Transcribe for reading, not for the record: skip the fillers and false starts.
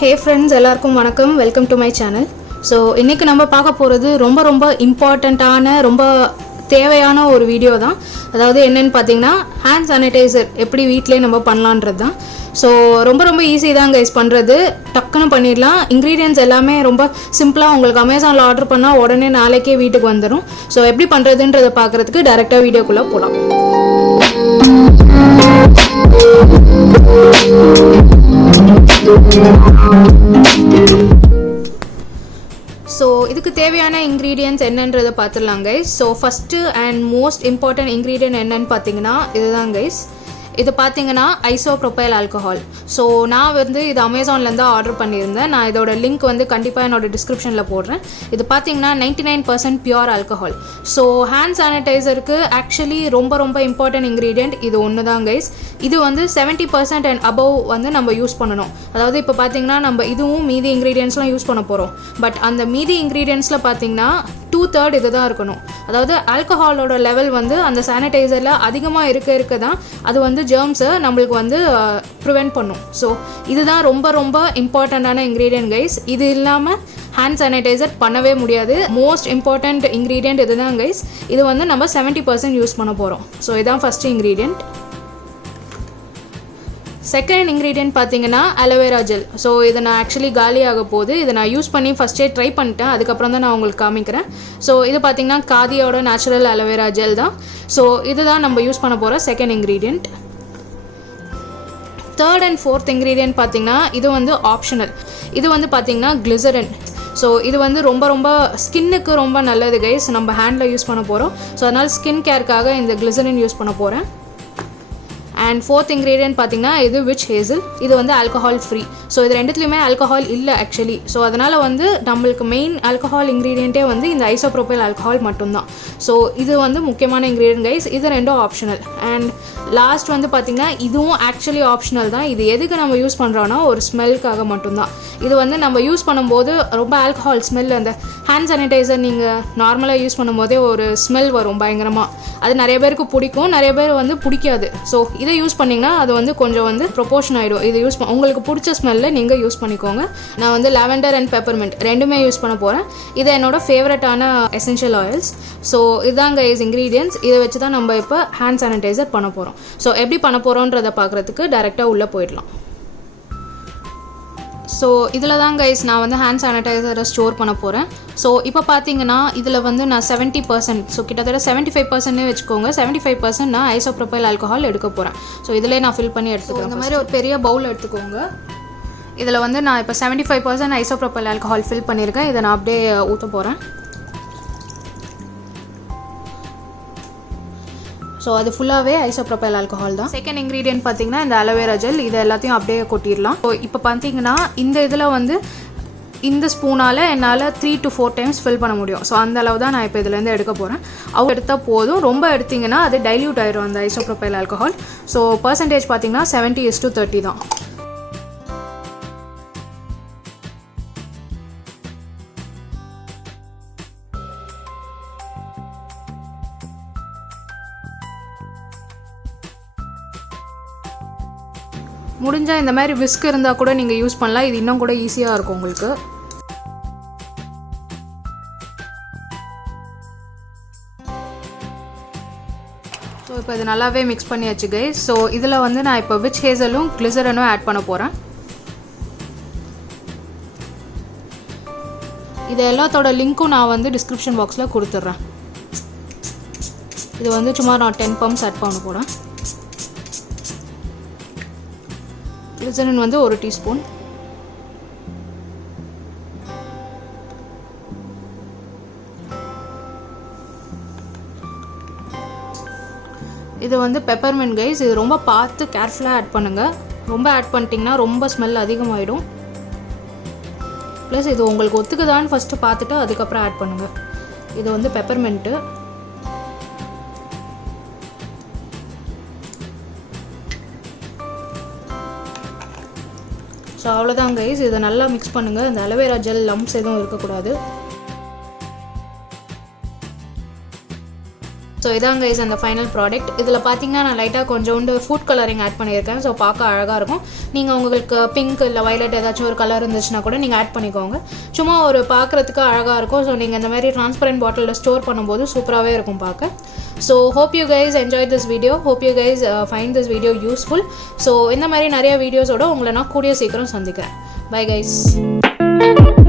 Hey friends, எல்லாருக்கும் வணக்கம். Welcome to my channel. So இன்றைக்கி நம்ம பார்க்க போகிறது ரொம்ப இம்பார்ட்டண்ட்டான ரொம்ப தேவையான ஒரு வீடியோ தான். அதாவது என்னென்னு பார்த்தீங்கன்னா ஹேண்ட் சானிடைசர் எப்படி வீட்டிலே நம்ம பண்ணலான்றது தான். ஸோ ரொம்ப ஈஸி தான் கைஸ் பண்ணுறது, டக்குன்னு பண்ணிடலாம். இன்க்ரீடியன்ட்ஸ் எல்லாமே ரொம்ப சிம்பிளாக உங்களுக்கு அமேசானில் ஆர்டர் பண்ணால் உடனே நாளைக்கே வீட்டுக்கு வந்துடும். ஸோ எப்படி பண்ணுறதுன்றதை பார்க்குறதுக்கு டேரெக்டாக வீடியோக்குள்ளே போகலாம். ஸோ இதுக்கு தேவையான இன்க்ரீடியன்ட்ஸ் என்னன்றதை பார்த்துடலாம் guys. So first and most important ingredient என்னன்னு பார்த்தீங்கன்னா இதுதான் கைஸ். இது பார்த்தீங்கன்னா ஐசோப்ரோபைல் ஆல்கஹால். ஸோ நான் வந்து இது அமேசான்லேருந்து ஆர்டர் பண்ணியிருந்தேன். நான் இதோட லிங்க் வந்து கண்டிப்பாக என்னோட டிஸ்கிரிப்ஷனில் போடுறேன். இது பார்த்தீங்கன்னா 99% பியூர் ஆல்கஹால். ஸோ ஹேண்ட் சானிடைசருக்கு ஆக்சுவலி ரொம்ப இம்பார்ட்டன்ட் இன்க்ரீடியன்ட் இது ஒன்று தான் கைஸ். இது வந்து 70% அண்ட் அபவ் வந்து நம்ம யூஸ் பண்ணணும். அதாவது இப்போ பார்த்தீங்கன்னா நம்ம இதுவும் மீதி இன்க்ரீடியன்ட்ஸ்லாம் யூஸ் பண்ண போகிறோம். பட் அந்த மீதி இன்க்ரீடியன்ட்ஸில் பார்த்தீங்கன்னா 2/3 இது தான் இருக்கணும். அதாவது ஆல்கஹாலோட லெவல் வந்து அந்த சானிடைசரில் அதிகமாக இருக்க தான் அது வந்து ஜெர்ம்ஸை நம்மளுக்கு வந்து ப்ரிவெண்ட் பண்ணும். ஸோ இதுதான் ரொம்ப இம்பார்ட்டண்ட்டான இன்க்ரீடியன்ட் கைஸ். இது இல்லாமல் ஹேண்ட் சானிடைசர் பண்ணவே முடியாது. மோஸ்ட் இம்பார்ட்டண்ட் இன்க்ரீடியன்ட் இது தான் கைஸ். இது வந்து நம்ம 70% யூஸ் பண்ண போகிறோம். ஸோ இதுதான் ஃபஸ்ட்டு இன்க்ரீடியன்ட். செகண்ட் இன்க்ரீடியன்ட் பார்த்தீங்கன்னா அலோவேரா ஜெல். ஸோ இதை நான் ஆக்சுவலி காலியாக போகுது. இதை நான் யூஸ் பண்ணி ஃபஸ்ட்டே ட்ரை பண்ணிட்டேன், அதுக்கப்புறம் தான் நான் உங்களுக்கு காமிக்கிறேன். ஸோ இது பார்த்தீங்கன்னா காதியோட நேச்சுரல் அலோவேரா ஜெல் தான். ஸோ இதுதான் நம்ம யூஸ் பண்ண போகிற second ingredient. Third and fourth ingredient பார்த்தீங்கன்னா இது வந்து ஆப்ஷனல். இது வந்து பார்த்தீங்கன்னா கிளிசரின். ஸோ இது வந்து ரொம்ப ஸ்கின்னுக்கு ரொம்ப நல்லது கைஸ். நம்ம ஹேண்டில் யூஸ் பண்ண போகிறோம். ஸோ அதனால் ஸ்கின் கேருக்காக இந்த கிளிசரின் யூஸ் பண்ண போகிறேன். அண்ட் ஃபோர்த் இன்க்ரீடியன்ட் பார்த்தீங்கன்னா இது விச் ஹேசல். இது வந்து ஆல்கஹால் ஃப்ரீ. ஸோ இது ரெண்டுத்துலையுமே ஆல்கஹால் இல்லை ஆக்சுவலி. ஸோ அதனால் வந்து நம்மளுக்கு மெயின் ஆல்கஹால் இன்க்ரீடியண்ட்டே வந்து இந்த ஐசோப்ரோபைல் ஆல்கஹால் மட்டும்தான். ஸோ இது வந்து முக்கியமான இன்க்ரீடியன்ட் கைஸ். இது ரெண்டும் ஆப்ஷனல். அண்ட் லாஸ்ட் வந்து பார்த்திங்கன்னா இதுவும் ஆக்சுவலி ஆப்ஷனல் தான். இது எதுக்கு நம்ம யூஸ் பண்ணுறோன்னா ஒரு ஸ்மெல்க்காக மட்டும்தான். இது வந்து நம்ம யூஸ் பண்ணும்போது ரொம்ப ஆல்கஹால் ஸ்மெல், அந்த ஹேண்ட் சானிடைசர் நீங்கள் நார்மலாக யூஸ் பண்ணும்போதே ஒரு ஸ்மெல் வரும் பயங்கரமாக. அது நிறைய பேருக்கு பிடிக்கும், நிறைய பேர் வந்து பிடிக்காது. ஸோ இதை யூஸ் பண்ணிங்கன்னா அது வந்து கொஞ்சம் வந்து ப்ரொபோர்ஷன் ஆகிடும். இது யூஸ் உங்களுக்கு பிடிச்ச ஸ்மெல்லில் நீங்கள் யூஸ் பண்ணிக்கோங்க. நான் வந்து லாவெண்டர் அண்ட் பெப்பர்மெண்ட் ரெண்டுமே யூஸ் பண்ண போகிறேன். இது என்னோடய ஃபேவரட்டான எசென்ஷியல் ஆயில்ஸ். ஸோ இதாங்க இஸ் இன்க்ரீடியன்ட்ஸ். இதை வச்சு தான் நம்ம இப்போ ஹேண்ட் சானிடைசர் பண்ண போகிறோம். ஸோ எப்படி பண்ண போகிறோன்றதை பார்க்குறதுக்கு டைரெக்டாக உள்ளே போயிடலாம். ஸோ இதில் தான் கைஸ் நான் வந்து ஹேண்ட் சானிடைசரை ஸ்டோர் பண்ண போகிறேன். ஸோ இப்போ பார்த்தீங்கன்னா இதில் வந்து நான் 70%, ஸோ கிட்டத்தட்ட 75% வச்சுக்கோங்க. 75% நான் ஐசோப்ரோபைல் ஆல்கஹால் எடுக்க போகிறேன். ஸோ இதிலே நான் ஃபில் பண்ணி எடுத்துக்கிறேன். இந்த மாதிரி ஒரு பெரிய பவுல் எடுத்துக்கோங்க. இதில் வந்து நான் இப்போ 75% ஐசோப்ரோபைல் ஆல்கஹால் ஃபில் பண்ணியிருக்கேன். இதை நான் அப்படியே ஊற்ற போகிறேன். ஸோ அது ஃபுல்லாகவே ஐசோப்ரோபைல் ஆல்கஹால் தான். செகண்ட் இன்க்ரீடியன்ட் பார்த்தீங்கன்னா இந்த அலோவேரா ஜெல். இது எல்லாத்தையும் அப்படியே கொட்டிடலாம். ஸோ இப்போ பார்த்தீங்கன்னா இந்த இதில் வந்து இந்த ஸ்பூனால் என்னால் 3 to 4 டைம்ஸ் ஃபில் பண்ண முடியும். ஸோ அந்த அளவு தான் நான் இப்போ இதுலேருந்து எடுக்க போகிறேன். அவ்வளோ எடுத்தால் போதும். ரொம்ப எடுத்திங்கன்னா அது டைல்யூட் ஆயிரும் அந்த ஐசோப்ரோபைல் ஆல்கஹால். ஸோ பர்சன்டேஜ் பார்த்தீங்கன்னா 70:30 தான். முடிஞ்சால் இந்த மாதிரி விஸ்க் இருந்தால் கூட நீங்கள் யூஸ் பண்ணலாம். இது இன்னும் கூட ஈஸியாக இருக்கும் உங்களுக்கு. ஸோ இப்போ இது நல்லாவே மிக்ஸ் பண்ணியாச்சு கைஸ். ஸோ இதில் வந்து நான் இப்போ விச் ஹேசலும் கிளிசரனும் ஆட் பண்ண போகிறேன். இது எல்லாத்தோட லிங்க்கும் நான் வந்து டிஸ்கிரிப்ஷன் பாக்ஸில் கொடுத்துட்றேன். இது வந்து சும்மா நான் 10 pumps ஆட் பண்ண போகிறேன். கிளிசரின் வந்து 1 டீஸ்பூன். இது வந்து பெப்பர்மெண்ட் கைஸ். இது ரொம்ப பார்த்து கேர்ஃபுல்லாக ஆட் பண்ணுங்கள். ரொம்ப ஆட் பண்ணிட்டீங்கன்னா ரொம்ப ஸ்மெல் அதிகமாகிடும். ப்ளஸ் இது உங்களுக்கு ஒத்துக்குதான்னு ஃபஸ்ட்டு பார்த்துட்டு அதுக்கப்புறம் ஆட் பண்ணுங்கள். இது வந்து பெப்பர்மெண்ட்டு. ஸோ அவ்வளோதான் கைஸ். இதை நல்லா மிக்ஸ் பண்ணுங்கள். இந்த அலோவேரா ஜெல் லம்ப்ஸ் எதுவும் இருக்கக்கூடாது. ஸோ இதான் கைஸ் அந்த ஃபைனல் ப்ராடக்ட். இதில் பார்த்தீங்கன்னா நான் லைட்டாக கொஞ்சோண்டு ஃபுட் கலரிங் ஆட் பண்ணியிருக்கேன். ஸோ பார்க்க அழகாக இருக்கும். நீங்கள் உங்களுக்கு பிங்க் இல்லை வயலட் ஏதாச்சும் ஒரு கலர் இருந்துச்சுன்னா கூட நீங்கள் ஆட் பண்ணிக்கோங்க. சும்மா ஒரு பார்க்குறதுக்கு அழகாக இருக்கும். ஸோ நீங்கள் இந்த மாதிரி டிரான்ஸ்பரண்ட் பாட்டிலில் ஸ்டோர் பண்ணும்போது சூப்பராகவே இருக்கும் பார்க்க. So hope you guys enjoyed this video. Hope you guys find this video useful. So இந்த மாதிரி நிறைய வீடியோஸோட உங்களை நான் கூடிய சீக்கிரம் சந்திக்கிறேன். Bye guys.